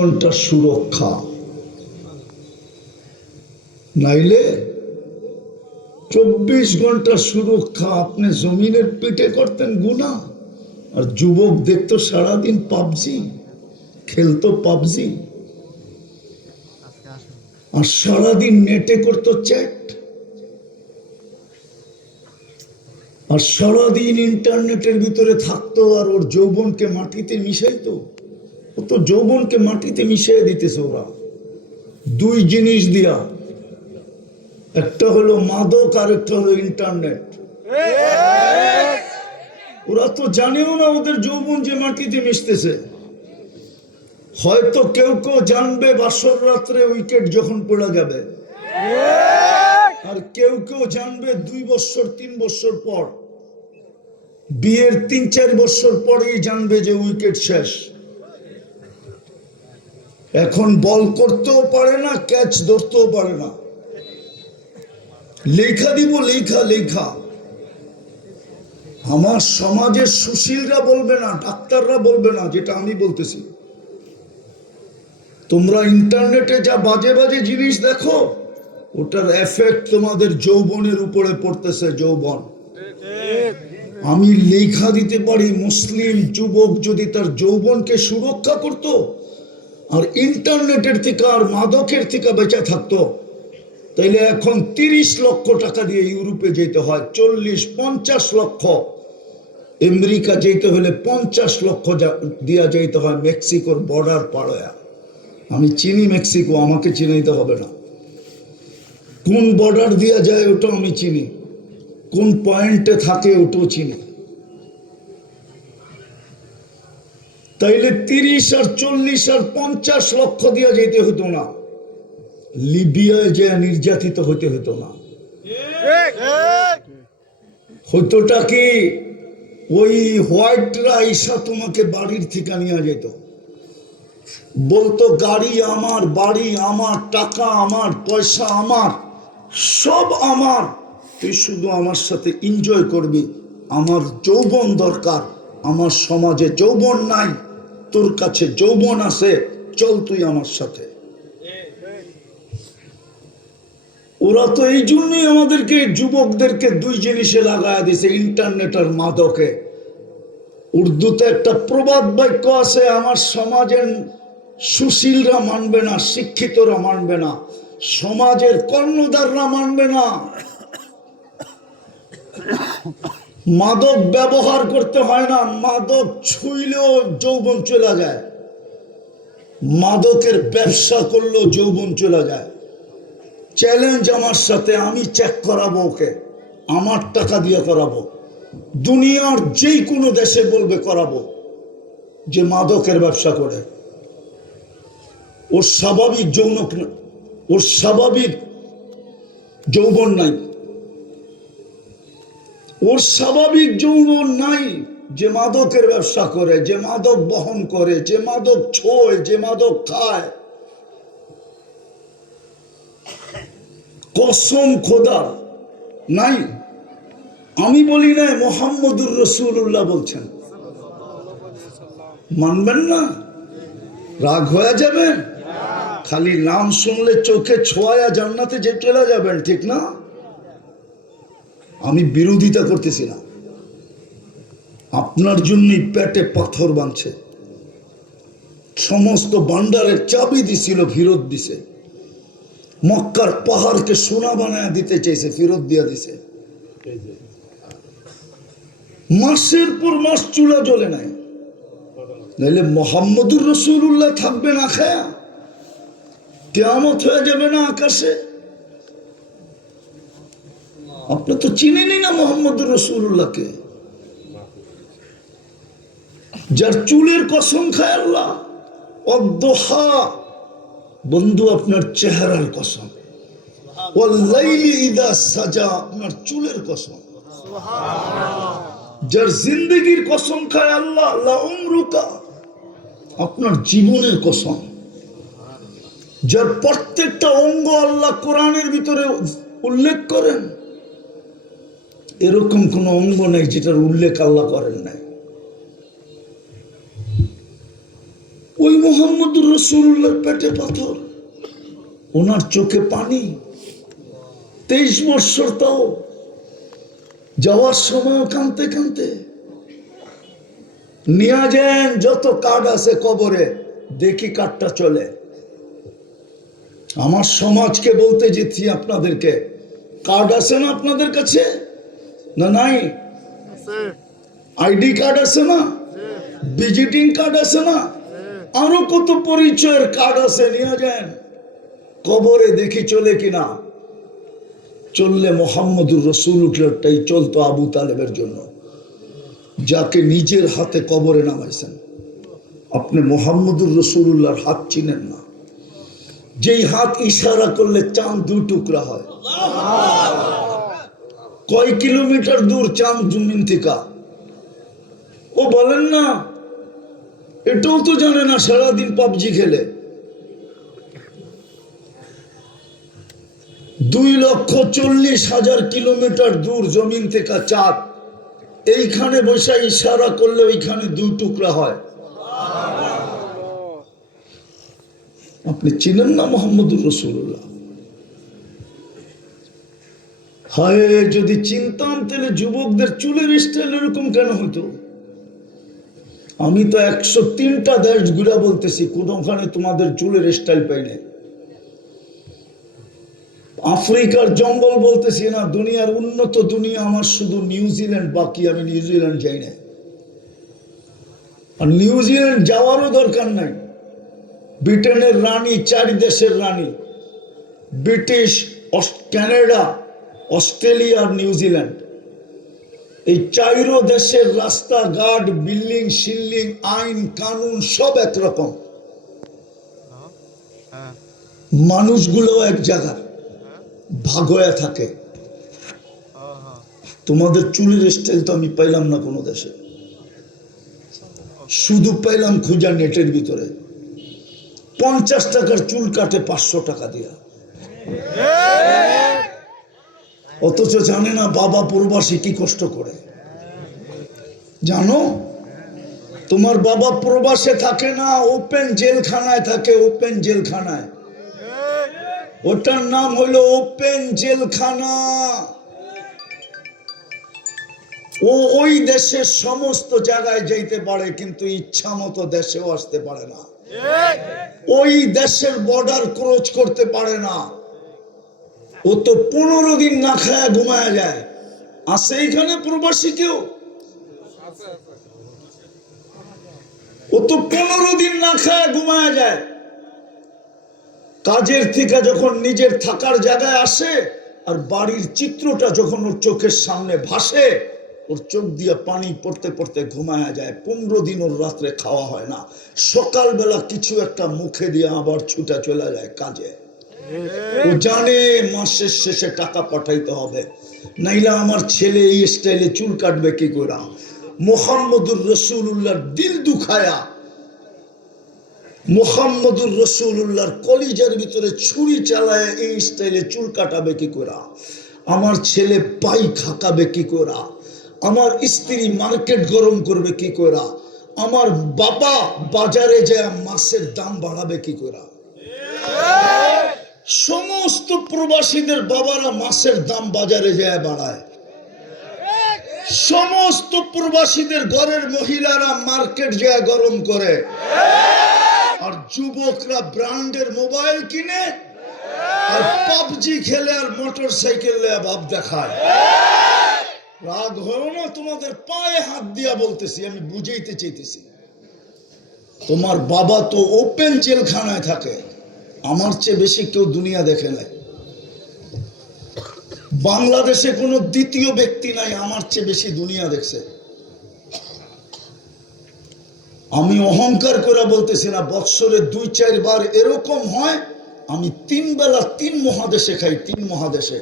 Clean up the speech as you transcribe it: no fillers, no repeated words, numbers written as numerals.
ঘন্টা সুরক্ষা, নাইলে 24 ঘন্টা সুরক্ষা আপনি জমিনের পিঠে করতেন গুনাহ, আর যুবক দেখতো সারাদিন পাবজি খেলতো, পাবজি, আর সারাদিন নেটে করতো চ্যাট, আর সারাদিন ইন্টারনেটের ভিতরে থাকতো, আর ওর যৌবনকে মাটিতে মিশাইতো। ও তো যৌবনকে মাটিতে মিশিয়ে দিতেছে ওরা দুই জিনিস দিয়া, একটা হলো মাদক আর একটা হলো ইন্টারনেট। ওরা তো জানেও না ওদের যৌবন যে মাটিতে মিশতেছে। হয়তো কেউ কেউ জানবে বাসর রাত্রে উইকেট যখন পড়ে যাবে, আর কেউ কেউ জানবে 2 বছর 3 বছর পর, বিয়ের 3-4 বছর পরেই জানবে যে উইকেট শেষ। এখন বল করতেও পারে না, ক্যাচ ধরতেও পারে না। লেখা দিব লেখা লেখা। আমার সমাজের সুশীলরা বলবে না, ডাক্তাররা বলবে না, যেটা আমি বলতেছি। তোমরা ইন্টারনেটে যা বাজে বাজে জিনিস দেখো, ওটার এফেক্ট তোমাদের যৌবনের উপরে পড়তেছে। যৌবন, আমি লেখা দিতে পারি, মুসলিম যুবক যদি তার যৌবনকে সুরক্ষা করত, আর ইন্টারনেটের থেকে আর মাদকের থেকে বেঁচে থাকতো, তাইলে এখন 30 লক্ষ টাকা দিয়ে ইউরোপে যেতে হয়, 40-50 লক্ষ। আমেরিকা যেতে হলে 50 লক্ষ দিয়া যেতে হয়, মেক্সিকোর বর্ডার পাড়ায়া। আমি চিনি মেক্সিকো, আমাকে চিনাইতে হবে না। কোন বর্ডার দিয়া যায় ওটাও আমি চিনি, কোন পয়েন্টে থাকে ওটাও চিনি। তাইলে 30 আর 40 আর 50 লক্ষ দিয়া যেতে হতো না, লিবিয়ায় যে নির্যাতিত হতে হতো না। হতোটা কি, ওই হোয়াইটরা ঈশা তোমাকে বাড়ির থেকে নিয়ে যেত, বলতো গাড়ি আমার, বাড়ি আমার, টাকা আমার, পয়সা আমার, সব আমার, তুই শুধু আমার সাথে এনজয় করবি, আমার যৌবন দরকার, আমার সমাজে যৌবন নাই, তোর কাছে যৌবন আছে, চল তুই আমার সাথে। ওরা তো এই জন্যই আমাদেরকে, যুবকদেরকে দুই জিনিসে লাগায়া দিছে, ইন্টারনেট আর মাদকে। উর্দুতে একটা প্রবাদ বাক্য আছে, আমার সমাজের সুশীলরা মানবে না, শিক্ষিতরা মানবে না, সমাজের কর্ণধাররা মানবে না। মাদক ব্যবহার করতে হয় না, মাদক ছুঁইলেও যৌবন চলে যায়, মাদকের ব্যবসা করলেও যৌবন চলে যায়। চ্যালেঞ্জ আমার সাথে, আমি চেক করাবো ওকে, আমার টাকা দিয়ে করাবো, দুনিয়ার যে কোনো দেশে বলবে করাবো যে মাদকের ব্যবসা করে। ওর স্বাভাবিক ওর স্বাভাবিক যৌবন নাই, ওর স্বাভাবিক যৌবন নাই, যে মাদকের ব্যবসা করে, যে মাদক বহন করে, যে মাদক ছোয়, যে মাদক খায়। কসম খোদা নাই, আমি বলি না, মুহাম্মদুর রাসূলুল্লাহ বলছেন। মানবেন না, রাগ হয়ে যাবেন, খালি নাম শুনলে চোখে ছোঁয়া জান্নাতে যে চলে যাবেন, ঠিক না? আমি বিরোধিতা করতেছি না, আপনার জন্যই পেটে পাথর বাঁধছে। সমস্ত ভান্ডারের চাবি দিছিল, ফেরত দিছে। মক্কার পাহাড়কে সোনা বানায় দিতে চাইছে, ফেরত দিয়া দিছে। মাসের পর মাস চুলা জ্বলে নাই, নাইলে মুহাম্মদুর রাসূলুল্লাহ থাকবে না খায়া, কিয়ামত হয়ে যাবে না আকাশে। আপনি তো চিনেনই না মুহাম্মদুর রাসূলুল্লাহকে, যার চুলের কসম খায় আল্লাহ। অদ্দোহা, বন্ধু আপনার চেহারার কসম, ওয়াল্লাইলি ইযা সাজা, আপনার চুলের কসম। যার জিন্দেগির কসম খায় আল্লাহ, লা উমরুকা, আপনার জীবনের কসম। যার প্রত্যেকটা অঙ্গ আল্লাহ কোরআনের ভিতরে উল্লেখ করেন, এরকম কোন অঙ্গ নেই যেটার উল্লেখ আল্লাহ করেন নাই। ওই মুহাম্মদুর রাসূলুল্লাহর পেটে পাথর, ওনার চোখে পানি, 23 বৎসর, তাও যাওয়ার সময় কাঁদতে কাঁদতে। নিয়ে যান যত কার্ড আছে কবরে, দেখি কার্ডটা চলে। আমার সমাজকে বলতে যেছি আপনাদেরকে, কার্ড আছে না আপনাদের কাছে? না নাই? আইডি কার্ড আছে না? ভিজিটিং কার্ড আছে না? আরো কত পরিচয়ের কার্ড আছে, নিয়ে যান কবরে, দেখি চলে কিনা। চললে মোহাম্মদুর রাসূলুল্লাহটাই চলতো আবু তালেবের জন্য, যাকে নিজের হাতে কবরে নামাইছেন। আপনি মোহাম্মদুর রাসূলুল্লাহর হাত চিনেন না, যেই হাত ইশারা করলে চাঁদ 2 টুকরা হয়। কয় কিলোমিটার দূর চাঁদ জমিন থেকে, ও বলেন না, এটাও তো জানে না, সারাদিন পাবজি খেলে। 2,40,000 কিলোমিটার দূর জমিন থেকে চাঁদ, এইখানে বসে ইশারা করলে ওইখানে 2 টুকরা হয়। আপনি চিনেন না মোহাম্মদুর রাসূলুল্লাহ? হায়, যদি চিনতাম তাহলে যুবকদের চুলের স্টাইল এরকম কেন হতো? আমি তো 103টা দেশ ঘুরা বলতেছি, কোনখানে তোমাদের চুলের স্টাইল পাই না। আফ্রিকার জঙ্গল বলতেছি না, দুনিয়ার উন্নত দুনিয়া আমার শুধু নিউজিল্যান্ড বাকি, আমি নিউজিল্যান্ড যাই না। আর নিউজিল্যান্ড যাওয়ারও দরকার নাই। ব্রিটেনের রানী, 4 দেশের রানী, ব্রিটিশ, কানাডা, অস্ট্রেলিয়া আর নিউজিল্যান্ড, এই 4 দেশের রাস্তাঘাট, বিল্ডিং শিল্ডিং, আইন কানুন সব একরকম, মানুষগুলো এক জায়গা ভাগ হয়ে থাকে। তোমাদের চুলের স্টাইল তো আমি পাইলাম না কোনো দেশে, শুধু পাইলাম খুঁজা নেটের ভিতরে। 50 টাকার চুল কাটে 500 টাকা দিয়া, অথচ জানে না বাবা প্রবাসী কি কষ্ট করে। জানো, তোমার বাবা প্রবাসে থাকে না, ওপেন জেলখানায় থাকে, ওপেন জেলখানায়। ওটার নাম হলো ওপেন জেলখানা। ও ওই দেশের সমস্ত জায়গায় যাইতে পারে, কিন্তু ইচ্ছা মতো দেশেও আসতে পারে না। ওই দেশের বর্ডার ক্রস করতে পারে না। ও তো 15 দিন না খায়া ঘুমায়া যায়। আছে এখানে প্রবাসী কেউ? ও তো 15 দিন না খায়া ঘুমায়া যায়। কাজের থেকে যখন নিজের থাকার জায়গায় আসে, আর বাড়ির চিত্রটা যখন ওর চোখের সামনে ভাসে, ওর চোখ দিয়ে পানি পড়তে পড়তে ঘুমায়া যায়। 15 দিন ওর রাত্রে খাওয়া হয় না। সকালবেলা কিছু একটা মুখে দিয়ে আবার ছুটা চলে যায় কাজে। ও জানে মাসের শেষে টাকা পাঠাইতে হবে, নাইলে আমার ছেলে এই স্টাইলে চুল কাটবে কি করে। মুহাম্মদুর রাসূলুল্লাহর দিল দুখায়া, মুহাম্মদুর রাসূলুল্লাহর কলিজার ভিতরে ছুরি চালায় এই স্টাইলে চুল কাটাবে কি করে। আমার ছেলে পাই খাকাবে কি করে, আমার স্ত্রী মার্কেট গরম করবে কি করে, আমার বাবা বাজারে যায় মাছের দাম বাড়াবে কি করে। সমস্ত প্রবাসীদের বাবারা মাছের দাম বাজারে যায় বাড়ায়। সমস্ত প্রবাসীদের ঘরের মহিলারা মার্কেট যায় গরম করে। আর যুবকরা ব্র্যান্ডের মোবাইল কিনে আর পাবজি খেলে আর মোটর সাইকেল ভাব দেখায়। রাগ হলো না? তোমাদের পায়ে হাত দিয়া বলতেছি, আমি বুঝাইতে চাইতেছি। তোমার বাবা তো ওপেন জেলখানায় থাকে, আমার চেয়ে বেশি কেউ দুনিয়া দেখে নাই। বাংলাদেশে কোনো দ্বিতীয় ব্যক্তি নাই আমার চেয়ে বেশি দুনিয়া দেখছে। আমি অহংকার করে বলতেছি না, বৎসরে 2-4 বার এরকম হয় আমি 3 বেলা 3 মহাদেশে খাই, 3 মহাদেশে।